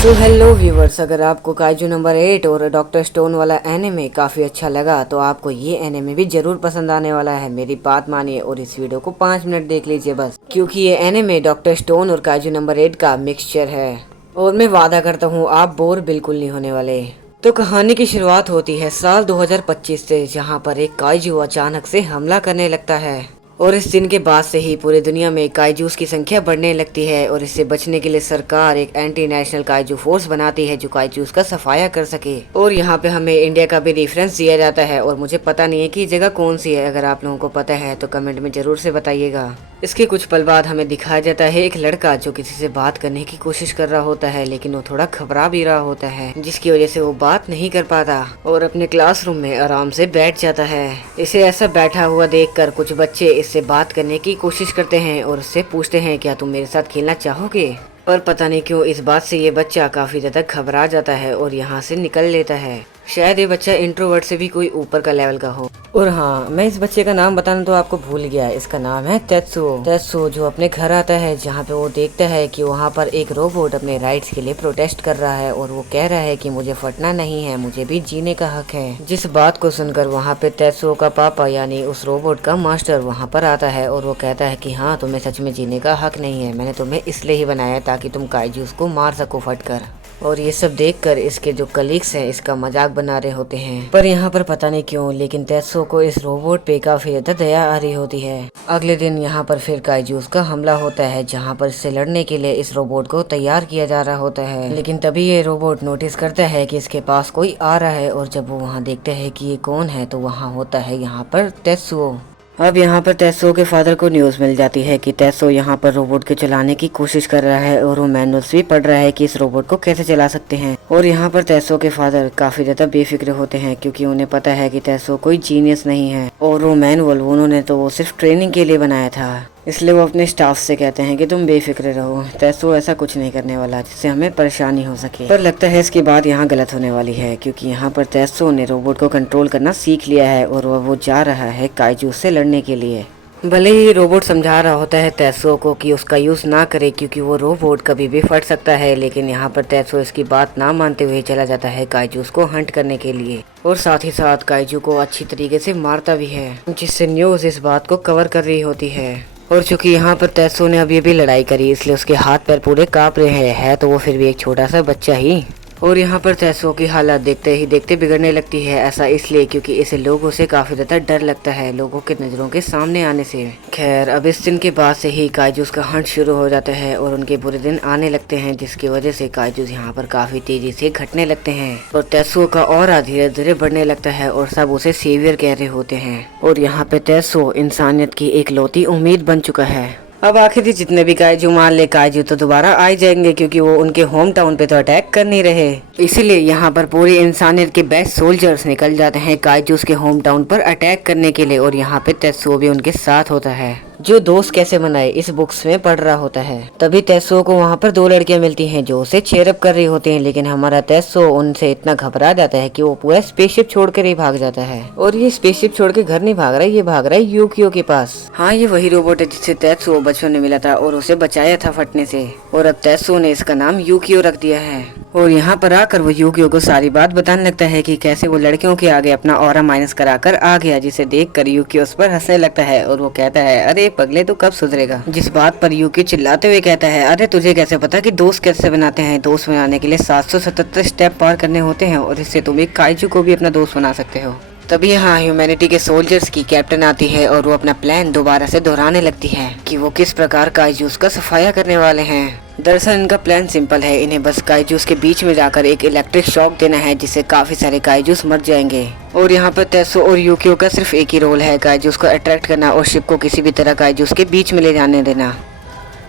So hello viewers, अगर आपको kaiju number 8 और डॉक्टर स्टोन वाला एनिमे काफ़ी अच्छा लगा तो आपको ये एनिमे भी जरूर पसंद आने वाला है। मेरी बात मानिए और इस वीडियो को 5 मिनट देख लीजिए बस, क्योंकि ये एनिमे डॉक्टर स्टोन और काइजू नंबर 8 का मिक्सचर है और मैं वादा करता हूँ आप बोर बिल्कुल नहीं होने वाले। तो कहानी की शुरुआत होती है साल 2025 से, जहाँ पर एक काइजू अचानक से हमला करने लगता है और इस दिन के बाद से ही पूरी दुनिया में काइजूस की संख्या बढ़ने लगती है और इससे बचने के लिए सरकार एक एंटी नेशनल काइजू फोर्स बनाती है जो काइजूस का सफाया कर सके। और यहाँ पे हमें इंडिया का भी रेफरेंस दिया जाता है और मुझे पता नहीं है कि जगह कौन सी है। अगर आप लोगों को पता है तो कमेंट में जरूर से बताइएगा। इसके कुछ पल बाद हमें दिखाया जाता है एक लड़का जो किसी से बात करने की कोशिश कर रहा होता है, लेकिन वो थोड़ा घबरा भी रहा होता है, जिसकी वजह से वो बात नहीं कर पाता और अपने क्लासरूम में आराम से बैठ जाता है। इसे ऐसा बैठा हुआ देखकर कुछ बच्चे इससे बात करने की कोशिश करते हैं और उससे पूछते हैं क्या तुम मेरे साथ खेलना चाहोगे। पर पता नहीं क्यों इस बात से ये बच्चा काफी ज्यादा घबरा जाता है और यहाँ से निकल लेता है। शायद ये बच्चा इंट्रोवर्ट से भी कोई ऊपर का लेवल का हो। और हाँ, मैं इस बच्चे का नाम बताना तो आपको भूल गया। इसका नाम है तेत्सुओ, जो अपने घर आता है जहाँ पे वो देखता है कि वहाँ पर एक रोबोट अपने राइट्स के लिए प्रोटेस्ट कर रहा है और वो कह रहा है कि मुझे फटना नहीं है, मुझे भी जीने का हक है। जिस बात को सुनकर वहाँ पे तेत्सुओ का पापा यानी उस रोबोट का मास्टर वहाँ पर आता है और वो कहता है कि हाँ, तुम्हें सच में जीने का हक नहीं है, मैंने तुम्हें इसलिए ही बनाया ताकि तुम काइजूस को मार सको फटकर। और ये सब देखकर इसके जो कलीग्स हैं इसका मजाक बना रहे होते हैं। पर यहाँ पर पता नहीं क्यों लेकिन तेत्सुओ को इस रोबोट पे काफी ज्यादा दया आ रही होती है। अगले दिन यहाँ पर फिर काइजूस का हमला होता है, जहाँ पर इससे लड़ने के लिए इस रोबोट को तैयार किया जा रहा होता है। लेकिन तभी ये रोबोट नोटिस करता है कि इसके पास कोई आ रहा है और जब वो वहाँ देखता है कि ये कौन है तो वहाँ होता है यहाँ पर तेत्सुओ। अब यहाँ पर तेत्सुओ के फादर को न्यूज़ मिल जाती है कि तेत्सुओ यहाँ पर रोबोट को चलाने की कोशिश कर रहा है और वो मैनुअल्स भी पढ़ रहा है कि इस रोबोट को कैसे चला सकते हैं। और यहाँ पर तेत्सुओ के फादर काफी ज्यादा बेफिक्र होते हैं क्योंकि उन्हें पता है कि तेत्सुओ कोई जीनियस नहीं है और वो मैनुअल उन्होंने तो वो सिर्फ ट्रेनिंग के लिए बनाया था। इसलिए वो अपने स्टाफ से कहते हैं कि तुम बेफिक्र रहो, तेत्सुओ ऐसा कुछ नहीं करने वाला जिससे हमें परेशानी हो सके। पर लगता है इसकी बात यहाँ गलत होने वाली है, क्योंकि यहाँ पर तेत्सुओ ने रोबोट को कंट्रोल करना सीख लिया है और वो जा रहा है काइजू से लड़ने के लिए। भले ही रोबोट समझा रहा होता है तेत्सुओ को कि उसका यूज ना करे क्योंकि वो रोबोट कभी भी फट सकता है, लेकिन यहाँ पर तेत्सुओ इसकी बात ना मानते हुए चला जाता है काइजूस को हंट करने के लिए और साथ ही साथ काइजू को अच्छी तरीके से मारता भी है, जिससे न्यूज इस बात को कवर कर रही होती है। और चूंकि यहाँ पर तेत्सुओ ने अभी भी लड़ाई करी इसलिए उसके हाथ पैर पूरे कांप रहे हैं, है तो वो फिर भी एक छोटा सा बच्चा ही। और यहाँ पर तेत्सुओ की हालत देखते ही देखते बिगड़ने लगती है। ऐसा इसलिए क्योंकि इसे लोगों से काफी ज्यादा डर लगता है, लोगों के नजरों के सामने आने से। खैर, अब इस दिन के बाद से ही काइजूस का हंट शुरू हो जाता है और उनके बुरे दिन आने लगते हैं, जिसकी वजह से काइजूस यहाँ पर काफी तेजी से घटने लगते हैं और तेत्सुओ का ऑरा धीरे धीरे बढ़ने लगता है और सब उसे सेवियर कह रहे होते हैं। और यहाँ पे तेत्सुओ इंसानियत की एक लौती उम्मीद बन चुका है। अब आखिर जितने भी काइजू मान ले, काइजू तो दोबारा आ जाएंगे क्योंकि वो उनके होम टाउन पे तो अटैक कर नहीं रहे। इसीलिए यहाँ पर पूरी इंसानियत के बेस्ट सोल्जर्स निकल जाते हैं काइजूस के होम टाउन पर अटैक करने के लिए और यहाँ पे तेत्सुओ भी उनके साथ होता है, जो दोस्त कैसे बनाए इस बुक्स में पढ़ रहा होता है। तभी तेत्सुओ को वहाँ पर 2 लड़कियां मिलती हैं जो उसे चेयरअप कर रही होती हैं, लेकिन हमारा तेत्सुओ उनसे इतना घबरा जाता है कि वो पूरा स्पेसशिप छोड़कर ही भाग जाता है। और ये स्पेसशिप छोड़ के घर नहीं भाग रहा है, ये भाग रहा है यूकियो के पास। हाँ, ये वही रोबोट है जिससे तेत्सुओ बचपन में मिला था और उसे बचाया था फटने से, और अब तेत्सुओ ने इसका नाम यूकियो रख दिया है। और यहाँ पर आकर वो यूकियो को सारी बात बताने लगता है कि कैसे वो लड़कियों के आगे अपना ऑरा माइनस कराकर आ गया, जिसे देखकर यूकियो उस पर हंसने लगता है और वो कहता है अरे पगले तो कब सुधरेगा। जिस बात पर यूकियो चिल्लाते हुए कहता है अरे तुझे कैसे पता कि दोस्त कैसे बनाते हैं, दोस्त बनाने के लिए 777 स्टेप पार करने होते हैं और इससे तुम एक काइजू को भी अपना दोस्त बना सकते हो। तभी यहाँ ह्यूमैनिटी के सोल्जर्स की कैप्टन आती है और वो अपना प्लान दोबारा से दोहराने लगती है कि वो किस प्रकार काइजूस का सफाया करने वाले हैं। दरअसल इनका प्लान सिंपल है, इन्हें बस काइजूस के बीच में जाकर एक इलेक्ट्रिक शॉक देना है जिससे काफी सारे काइजूस मर जाएंगे। और यहाँ पर तेत्सुओ और यूकियो का सिर्फ एक ही रोल है, काइजूस को अट्रैक्ट करना और शिप को किसी भी तरह काइजूस के बीच में ले जाने देना।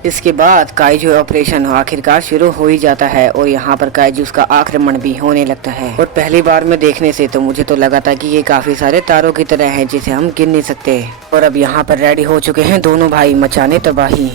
इसके बाद काइजू ऑपरेशन आखिरकार शुरू हो ही जाता है और यहाँ पर काइजूस का आक्रमण भी होने लगता है। और पहली बार में देखने से तो मुझे तो लगा था कि ये काफी सारे तारों की तरह हैं जिसे हम गिन नहीं सकते। और अब यहाँ पर रेडी हो चुके हैं दोनों भाई मचाने तबाही।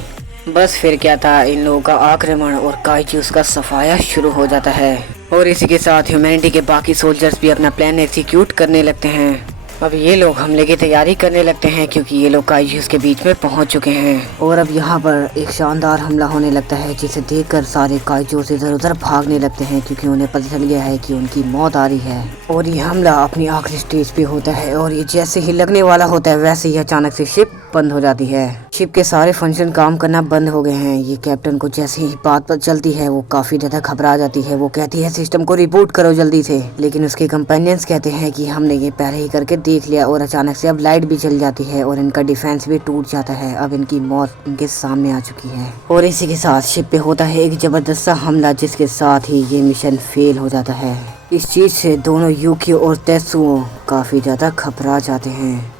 बस फिर क्या था, इन लोगों का आक्रमण और काइजूस का सफाया शुरू हो जाता है। और इसी के साथ ह्यूमैनिटी के बाकी सोल्जर्स भी अपना प्लान एग्जीक्यूट करने लगते हैं। अब ये लोग हमले की तैयारी करने लगते हैं क्योंकि ये लोग काइजूस के बीच में पहुंच चुके हैं और अब यहाँ पर एक शानदार हमला होने लगता है जिसे देखकर सारे काइजूस इधर उधर भागने लगते हैं क्योंकि उन्हें पता चल गया है कि उनकी मौत आ रही है। और ये हमला अपनी आखिरी स्टेज पे होता है और ये जैसे ही लगने वाला होता है वैसे ही अचानक से शिप बंद हो जाती है। शिप के सारे फंक्शन काम करना बंद हो गए हैं। ये कैप्टन को जैसे ही बात पता चलती है वो काफी ज्यादा घबरा जाती है। वो कहती है सिस्टम को रिबूट करो जल्दी से, लेकिन उसके कंपेनियंस कहते हैं कि हमने ये पहले ही करके देख लिया और अचानक से अब लाइट भी चल जाती है और इनका डिफेंस भी टूट जाता है। अब इनकी मौत इनके सामने आ चुकी है और इसी के साथ शिप पे होता है एक जबरदस्त सा हमला जिसके साथ ही ये मिशन फेल हो जाता है। इस चीज से दोनों यूकियो और तेत्सुओ काफी ज्यादा घबरा जाते हैं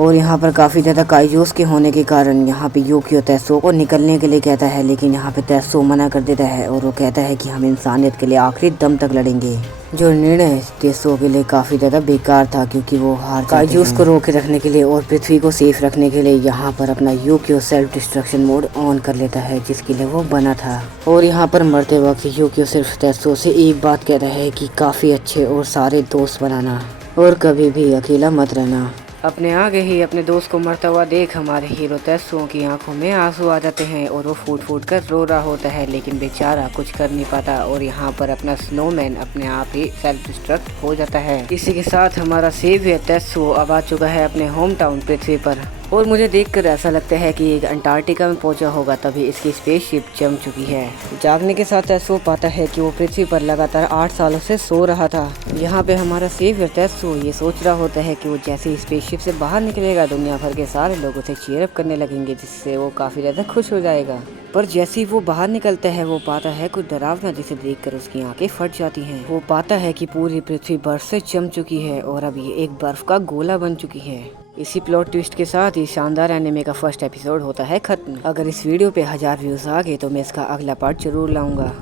और यहाँ पर काफ़ी ज़्यादा काइजूस के होने के कारण यहाँ पे यूकियो तेत्सुओ को निकलने के लिए कहता है, लेकिन यहाँ पे तेत्सुओ मना कर देता है और वो कहता है कि हम इंसानियत के लिए आखिरी दम तक लड़ेंगे। जो निर्णय तेत्सुओ के लिए काफ़ी ज़्यादा बेकार था क्योंकि वो हार काइजूस को रोके रखने के लिए और पृथ्वी को सेफ रखने के लिए यहाँ पर अपना Yukio self destruction mode on कर लेता है जिसके लिए वो बना था। और यहाँ पर मरते वक्त यूकियो सिर्फ तेत्सुओ से एक बात कहता है कि काफ़ी अच्छे और सारे दोस्त बनाना और कभी भी अकेला मत रहना। अपने आगे ही अपने दोस्त को मरता हुआ देख हमारे हीरो तेत्सुओ की आंखों में आंसू आ जाते हैं और वो फूट फूट कर रो रहा होता है, लेकिन बेचारा कुछ कर नहीं पाता और यहाँ पर अपना स्नोमैन अपने आप ही सेल्फ डिस्ट्रक्ट हो जाता है। इसी के साथ हमारा सेवियर तेत्सुओ अब आ चुका है अपने होम टाउन पृथ्वी पर और मुझे देखकर ऐसा लगता है कि एक अंटार्कटिका में पहुंचा होगा तभी इसकी स्पेसशिप जम चुकी है। जागने के साथ तेत्सुओ पाता है कि वो पृथ्वी पर लगातार 8 सालों से सो रहा था। यहाँ पे हमारा सेवियर तेत्सुओ ये सोच रहा होता है कि वो जैसे ही स्पेसशिप से बाहर निकलेगा दुनिया भर के सारे लोग उसे चीयर अप करने लगेंगे जिससे वो काफ़ी ज़्यादा खुश हो जाएगा। पर जैसे ही वो बाहर निकलता है वो पाता है कुछ डरावना जिसे देखकर उसकी आंखें फट जाती हैं। वो पाता है कि पूरी पृथ्वी बर्फ से जम चुकी है और अब ये एक बर्फ का गोला बन चुकी है। इसी प्लॉट ट्विस्ट के साथ ही शानदार एनिमे का फर्स्ट एपिसोड होता है खत्म। अगर इस वीडियो पे 1000 व्यूज आ गए तो मैं इसका अगला पार्ट जरूर लाऊंगा।